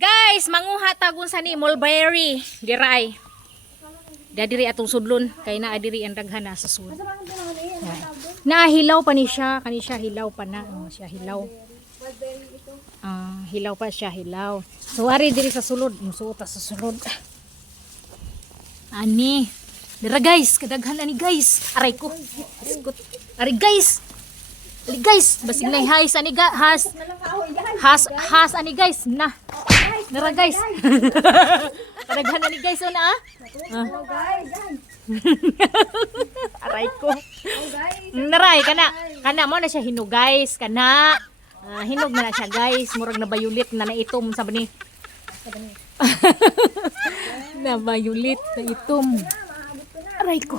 Guys, manguha tagon sa ni mulberry. Diray. Da diri atong sudlon kay naa diri ang daghan na sa sud. Nahilaw pa ni siya, kani siya hilaw pa na. Oh, siya hilaw. Ah, hilaw pa siya, hilaw. So ari diri sa sulod, musuot sa sulod. Ani. Dira guys, kadaghan ani guys. Aray ko. Asikot. Ari guys. Ali guys, basig na has ani has. Has has ani guys. Na. Dira guys. kadaghan ani guys una ah. Ah. Aray ko. Naray kana. Kana mo na siya hinog guys, kana. Ah, hinog na, na siya guys. Murag na bayulit na naitom sa ni. na bayulit na itom. Aray ko.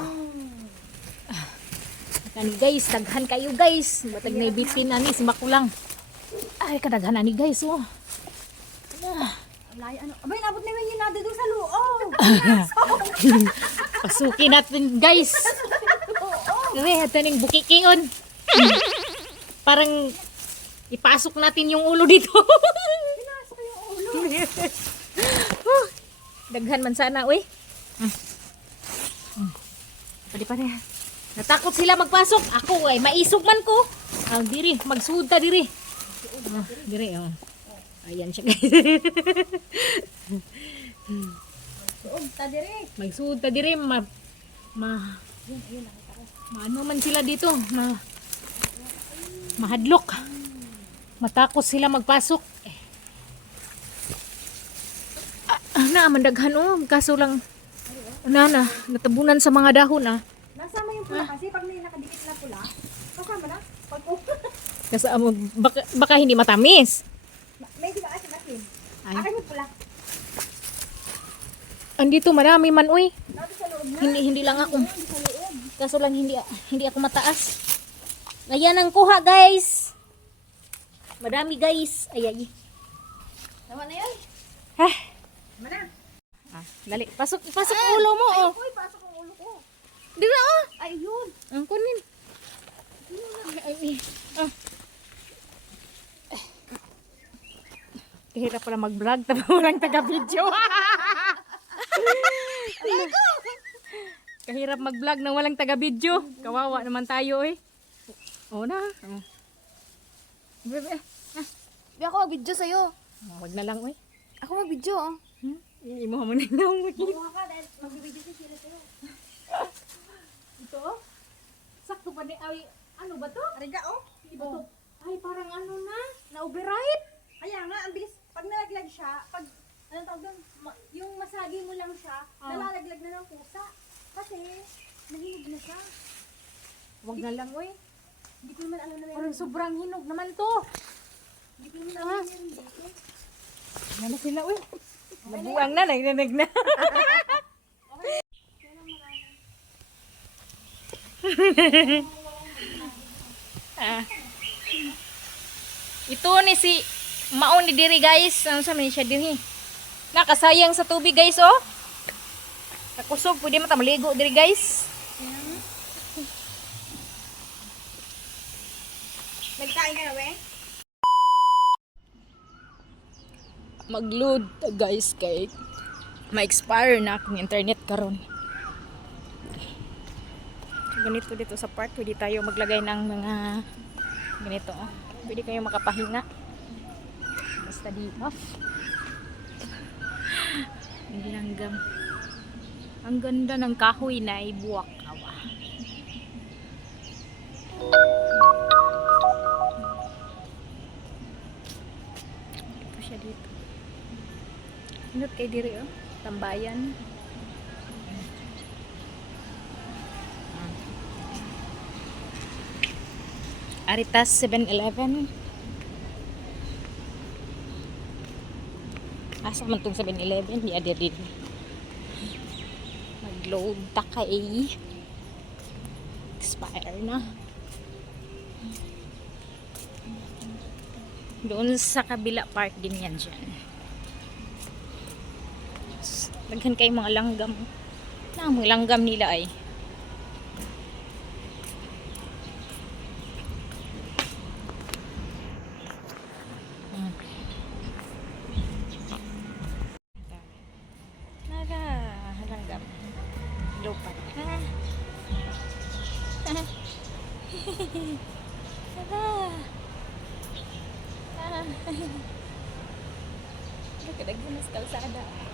Kani guys, daghan kayo guys. Batag na ibitin na ni si Makulang. Ay, kadaghan na ni guys oh. Layo ano. Abay, nabot na yung nado doon sa loob. Pasukin natin guys. Re, ito ning bukikion. Parang ipasok natin yung ulo dito. Pinasok yung ulo. Daghan man sana, uy. Pwede pa rin. Natakot sila magpasok. Ako ay maisog man ko. Ah, diri, magsuod ta diri. Ah, diri, oh. Ayan siya guys. Loob, ta dire. magsuod ta diri, ma... Ma... Maano man sila dito, ma... Mahadlok. Matakot sila magpasok. Eh. Ah, ah, na, mandaghan oh. Kaso lang, na na, natabunan sa mga dahon ah. Nasama yung pula kasi pag may nakadikit na pula, kasama na. Pag Kasi ah, baka, baka hindi matamis. may di ba asin asin? Ay. Akin yung pula. Andito marami man uy. Hindi hindi lang ako. Kaso lang hindi hindi ako mataas. Ayan ang kuha guys. Madami guys. Ay ay. Tama na yan. Hah. Tama na. Ah, dali. Pasok, pasok ulo mo oh. Uy, pasok ang ulo ko. Di ba oh? Ay, yun. Ang kunin. Ay, ay, ah. Kahirap pala mag-vlog tapos walang taga-video. Kahirap mag-vlog nang walang taga-video. Kawawa naman tayo eh. Oo na. Oh. Bebe, Di ako mag-video sa'yo. oh, wag na lang eh. Ako mag-video, oh. Hmm? Iimuha mo na yung Kumuha ka dahil mag-video sa sila sa'yo. Ito oh. Sakto pa ni ay ano ba to? Ariga, oh. Di ba to? Ay parang ano na, na-override. Kaya nga, ang bilis. Pag nalaglag siya, pag, anong tawag doon, ma- yung masagi mo lang siya, Ah. nalalaglag na ng pusa. Kasi, nahinog na siya. Wag na lang oy. Hindi ko naman alam na meron. Parang sobrang hinog naman to. Hindi ko naman alam na meron dito. Ano na sila uy? Nabuang na, nagnanig na. ah. Ito ni si Mao ni diri guys. Ano sa siya diri? Nakasayang sa tubig guys oh. Kakusog pwede mo ta maligo diri guys. Nagkain ka na, we? Mag-load guys kay ma-expire na akong internet karon. Ganito dito sa park, pwede tayo maglagay ng mga ganito. Oh. Pwede kayo makapahinga. Di off. Ang langgam. Ang ganda ng kahoy na ibuwak awa. Ito siya dito. Inot kay diri oh. Tambayan. Aritas 7-Eleven. Asa man tong 7-Eleven? Di ada din. Mag-load ta kay. Expire na. Doon sa kabila park din yan dyan. Laghan kayo mga langgam. Na, mga langgam nila ay. Tara. Ah. Kadaghan mas kalsada. Tara.